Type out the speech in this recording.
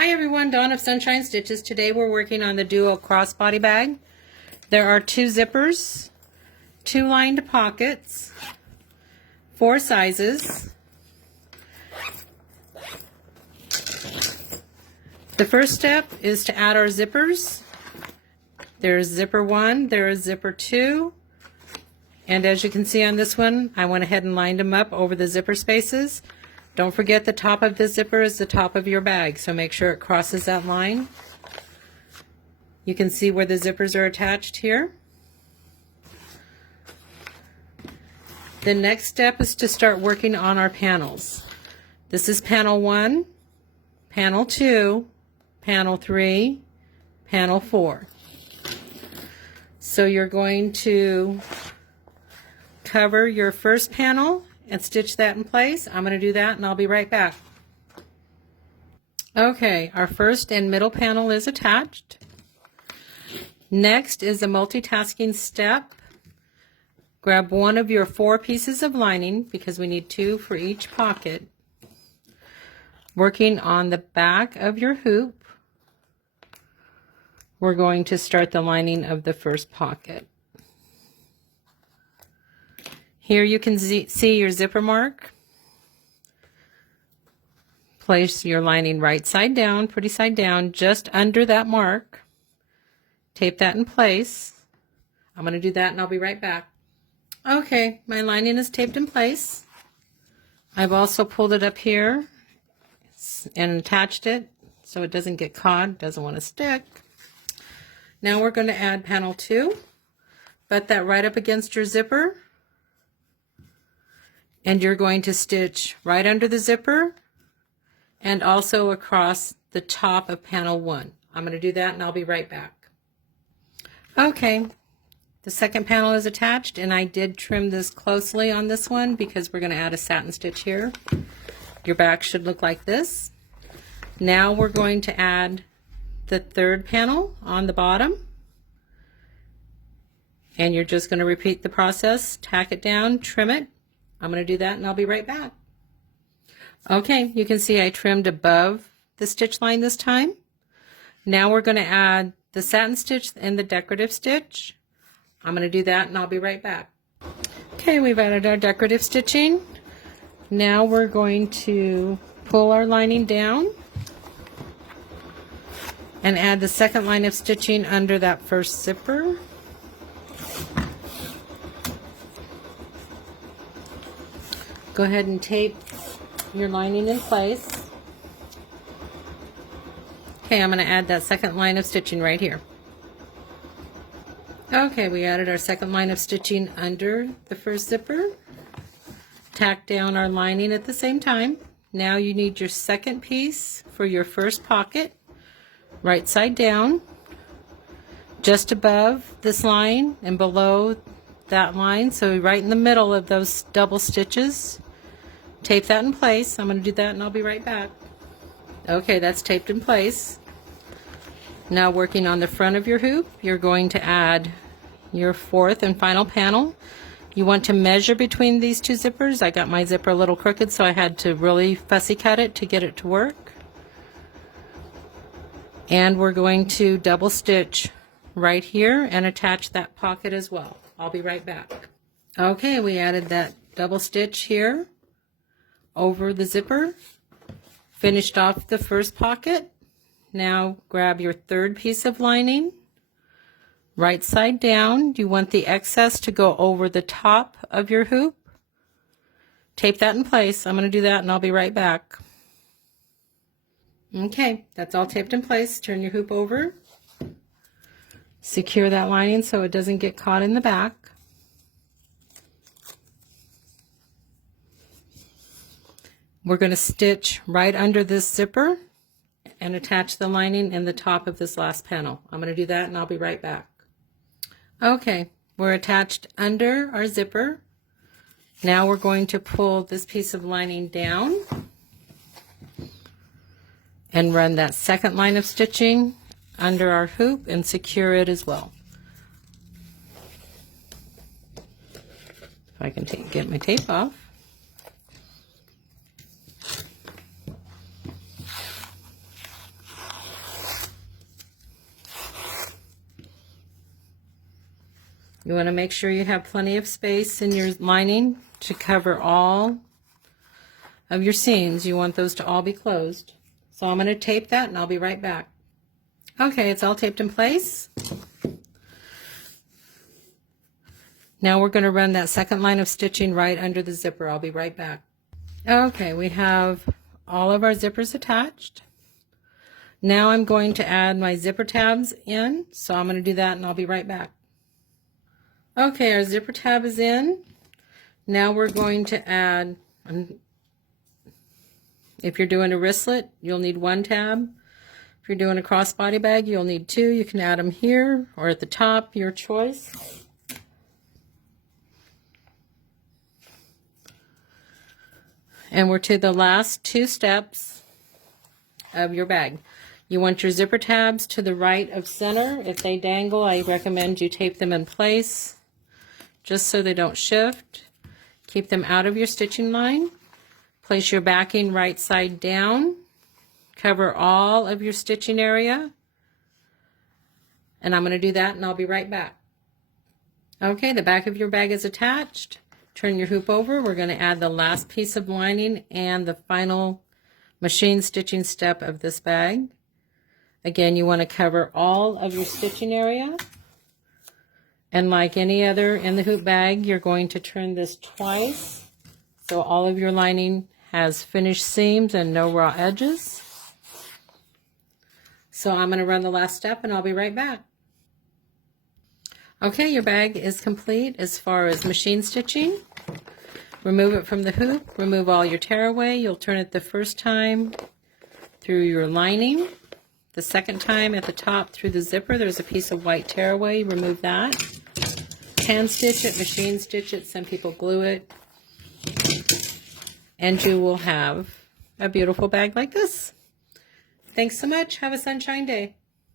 Hi everyone, Dawn of Sunshine Stitches. Today we're working on the Duo Crossbody Bag. There are 2 zippers, 2 lined pockets, 4 sizes. The first step is to add our zippers. There's zipper 1, there is zipper 2, and as you can see on this one, I went ahead and lined them up over the zipper spaces. Don't forget the top of the zipper is the top of your bag, so make sure it crosses that line. You can see where the zippers are attached here. The next step is to start working on our panels. This is panel 1, panel 2, panel 3, panel 4. So you're going to cover your first panel and stitch that in place. I'm going to do that and I'll be right back. Okay, our first and middle panel is attached. Next is a multitasking step. Grab one of your 4 pieces of lining because we need 2 for each pocket. Working on the back of your hoop, we're going to start the lining of the first pocket. Here you can see your zipper mark. Place your lining right side down, pretty side down, just under that mark. Tape that in place. I'm going to do that and I'll be right back. Okay, my lining is taped in place. I've also pulled it up here and attached it so it doesn't get caught, doesn't want to stick. Now we're going to add panel 2. Butt that right up against your zipper. And you're going to stitch right under the zipper and also across the top of panel 1. I'm going to do that and I'll be right back. Okay, the second panel is attached and I did trim this closely on this one because we're going to add a satin stitch here. Your back should look like this. Now we're going to add the third panel on the bottom. And you're just going to repeat the process, tack it down, trim it. I'm going to do that and I'll be right back. Okay, you can see I trimmed above the stitch line this time. Now we're going to add the satin stitch and the decorative stitch. I'm going to do that and I'll be right back. Okay, we've added our decorative stitching. Now we're going to pull our lining down and add the second line of stitching under that first zipper. Go ahead and tape your lining in place. Okay, I'm going to add that second line of stitching right here. Okay, we added our second line of stitching under the first zipper. Tack down our lining at the same time. Now you need your second piece for your first pocket. Right side down, just above this line and below that line, so right in the middle of those double stitches. Tape that in place. I'm going to do that and I'll be right back. Okay, that's taped in place. Now working on the front of your hoop, you're going to add your fourth and final panel. You want to measure between these 2 zippers. I got my zipper a little crooked, so I had to really fussy cut it to get it to work. And we're going to double stitch right here and attach that pocket as well. I'll be right back. Okay, we added that double stitch here over the zipper. Finished off the first pocket. Now grab your third piece of lining. Right side down. You want the excess to go over the top of your hoop. Tape that in place. I'm going to do that and I'll be right back. Okay, that's all taped in place. Turn your hoop over. Secure that lining so it doesn't get caught in the back. We're going to stitch right under this zipper and attach the lining in the top of this last panel. I'm going to do that and I'll be right back. Okay, we're attached under our zipper. Now we're going to pull this piece of lining down and run that second line of stitching under our hoop and secure it as well. If I can get my tape off. You want to make sure you have plenty of space in your lining to cover all of your seams. You want those to all be closed. So I'm going to tape that and I'll be right back. Okay, it's all taped in place. Now we're going to run that second line of stitching right under the zipper. I'll be right back. Okay, we have all of our zippers attached. Now I'm going to add my zipper tabs in, so I'm going to do that and I'll be right back. Okay, our zipper tab is in. Now we're going to add, if you're doing a wristlet, you'll need 1 tab. If you're doing a crossbody bag, you'll need 2. You can add them here or at the top, your choice. And we're to the last 2 steps of your bag. You want your zipper tabs to the right of center. If they dangle, I recommend you tape them in place just so they don't shift. Keep them out of your stitching line. Place your backing right side down. Cover all of your stitching area. And I'm going to do that and I'll be right back. Okay, the back of your bag is attached. Turn your hoop over. We're going to add the last piece of lining and the final machine stitching step of this bag. Again, you want to cover all of your stitching area. And like any other in the hoop bag, you're going to turn this twice so all of your lining has finished seams and no raw edges. So I'm going to run the last step and I'll be right back. Okay, your bag is complete as far as machine stitching. Remove it from the hoop, remove all your tear away. You'll turn it the first time through your lining. The second time at the top through the zipper, there's a piece of white tear away. Remove that. Hand stitch it, machine stitch it. Some people glue it. And you will have a beautiful bag like this. Thanks so much. Have a sunshine day.